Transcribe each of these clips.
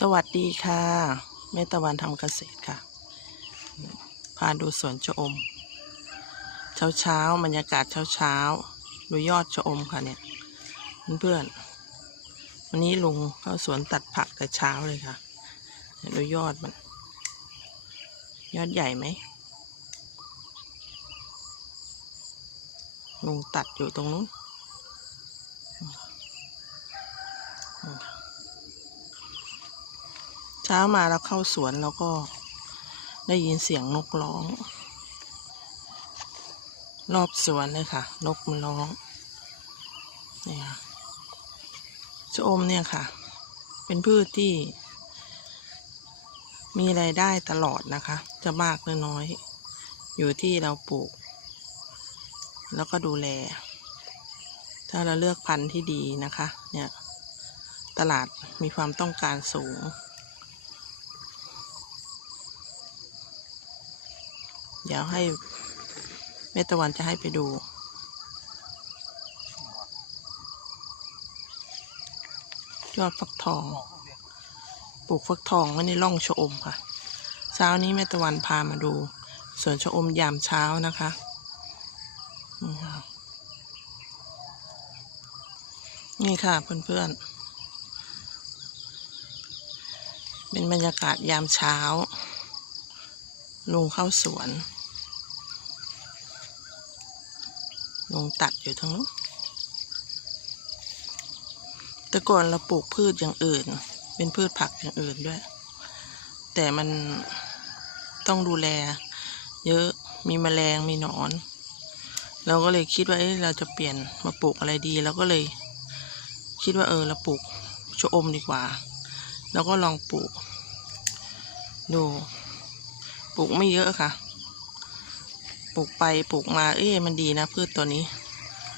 สวัสดีค่ะเมตะวันทำเกษตรค่ะ พาดูสวนชะอม เช้าเช้าบรรยากาศเช้าเช้าดูยอดชะอมค่ะเนี่ยเพื่อนๆวันนี้ลุงเข้าสวนตัดผักแต่เช้าเลยค่ะดูยอดมัน ยอดใหญ่ไหมลุงตัดอยู่ตรงนู้น เช้ามาแล้วเข้าสวนแล้วก็ได้ยินเสียงนกร้อง รอบสวนเลยค่ะ นกมันร้องเนี่ยค่ะชะอมเนี่ยค่ะ เป็นพืชที่ มีรายได้ตลอดนะคะ จะมากหรือน้อย อยู่ที่เราปลูก แล้วก็ดูแล ถ้าเราเลือกพันธุ์ที่ดีนะคะ เนี่ย ตลาดมีความต้องการสูง เดี๋ยวให้แม่ตะวันจะให้ไปดู ยอดฟักทอง ปลูกฟักทองไว้ในร่องชะอมค่ะ เช้านี้แม่ตะวันพามาดูสวนชะอมยามเช้านะคะนี่ค่ะนี่ค่ะเพื่อนๆ เป็นบรรยากาศยามเช้า ลุงเข้าสวน ลงตัดอยู่ทั้งนู้นแต่ก่อนเราปลูกพืชอย่างอื่น เป็นพืชผักอย่างอื่นด้วย แต่มันต้องดูแล เยอะมีแมลงมีหนอน เราก็เลยคิดว่าเอ๊ะเราจะเปลี่ยนมาปลูกอะไรดีเราก็เลย คิดว่าเออเราปลูกชะอมดีกว่า แล้วก็ลองปลูก ดู ปลูกไม่เยอะค่ะ ปลูกไปปลูกมาเอ๊ะมันดีนะพืชตัวนี้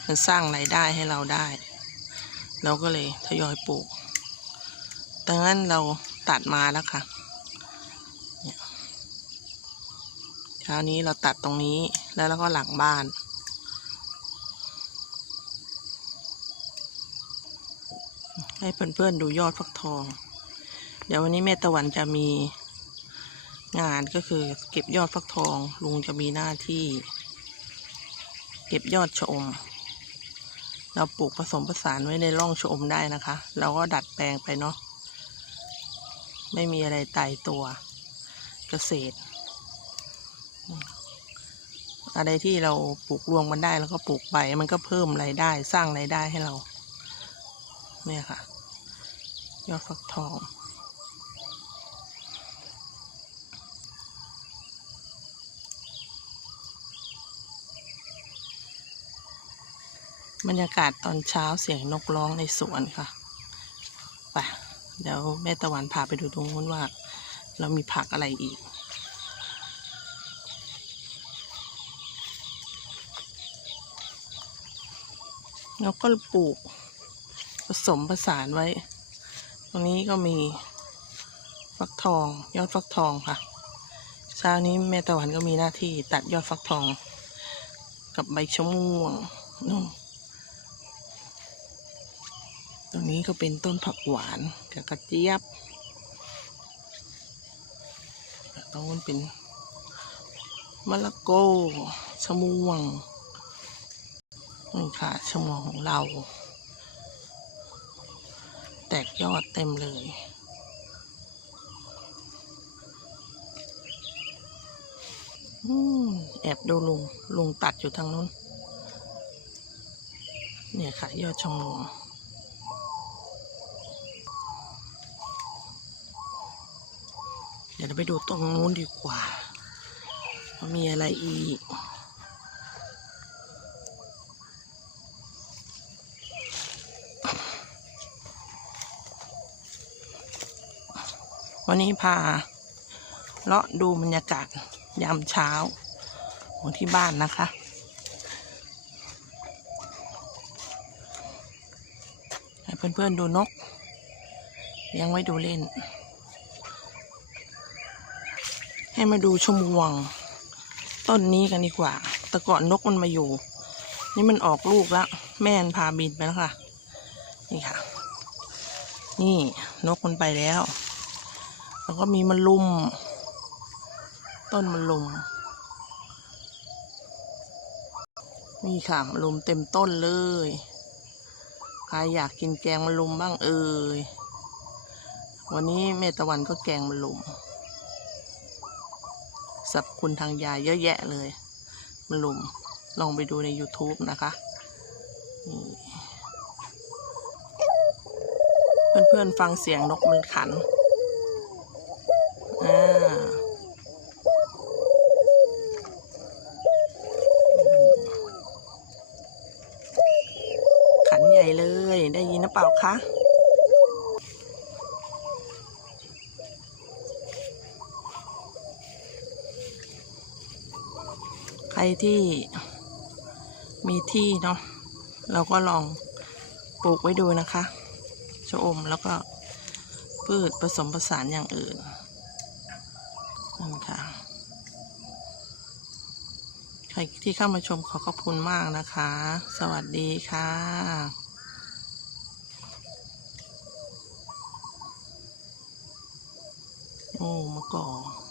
มันสร้างรายได้ให้เราได้ เราก็เลยทยอยปลูกดังนั้นเราตัดมาแล้วค่ะเช้านี้เราตัดตรงนี้แล้วเราก็หลังบ้าน ให้เพื่อนๆดูยอดฟักทอง เดี๋ยววันนี้แม่ตะวันจะมี งานก็คือเก็บยอดฟักทองลุงจะมีหน้าที่ เก็บยอดชะอม เราปลูกผสมผสานไว้ในร่องชะอมได้นะคะ เราก็ดัดแปลงไปเนาะไม่มีอะไรตายตัวเกษตร อะไรที่เราปลูกรวมมันได้แล้วก็ปลูกไปมันก็เพิ่มรายได้สร้างรายได้ให้เรา เนี่ยค่ะ ยอดฟักทอง บรรยากาศตอนเช้าเสียงนกร้องในสวนค่ะไปเดี๋ยวแม่ตะวันพาไปดูตรงนู้นว่า เรามีผักอะไรอีก แล้วก็ปลูก ผสมผสานไว้ ตรงนี้ก็มีฟักทอง ยอดฟักทองค่ะ เช้านี้แม่ตะวันก็มีหน้าที่ตัดยอดฟักทอง กับใบชะม่วงนู่น รงนี้ก็เป็นต้นผักหวานกับกระเจี๊ยบตรงนู้นเป็นมะละโกชะม่วงนี่ค่ะชะม่วงของเรา แตกยอดเต็มเลยอแอบดูลุง ลุงตัดอยู่ทางนู้น เนี่ยค่ะ ยอดชะม่วง ดี๋ยวเราไปดูตรงนู้นดีกว่าว่ามีอะไรอีก วันนี้พาเลาะดูบรรยากาศยามเช้า ของที่บ้านนะคะให้เพื่อนๆดูนกเลี้ยังไว้ดูเล่น ให้มาดูชมวงต้นนี้กันดีกว่า แต่ก่อนนกมันมาอยู่ นี่มันออกลูกแล้ว แม่นพาบินไปแล้วค่ะ นี่ค่ะ นี่นกมันไปแล้ว แล้วก็มีมะลุม ต้นมะลุม นี่ค่ะมะลุมเต็มต้นเลย ใครอยากกินแกงมะลุมบ้างเอ่ย วันนี้เมตะวันก็แกงมะลุม สรรพคุณทางยาเยอะแยะเลยมะลุมลองไปดูใน YouTube นะคะเพื่อนๆฟังเสียงนกมันขันอ่าขันใหญ่เลยได้ยินหรือเปล่าคะ ใครที่มีที่เนาะเราก็ลองปลูกไว้ดูนะคะชะอมแล้วก็พืชผสมผสานอย่างอื่นนั่นค่ะใครที่เข้ามาชมขอขอบคุณมากนะคะ สวัสดีค่ะโอ้มะกอก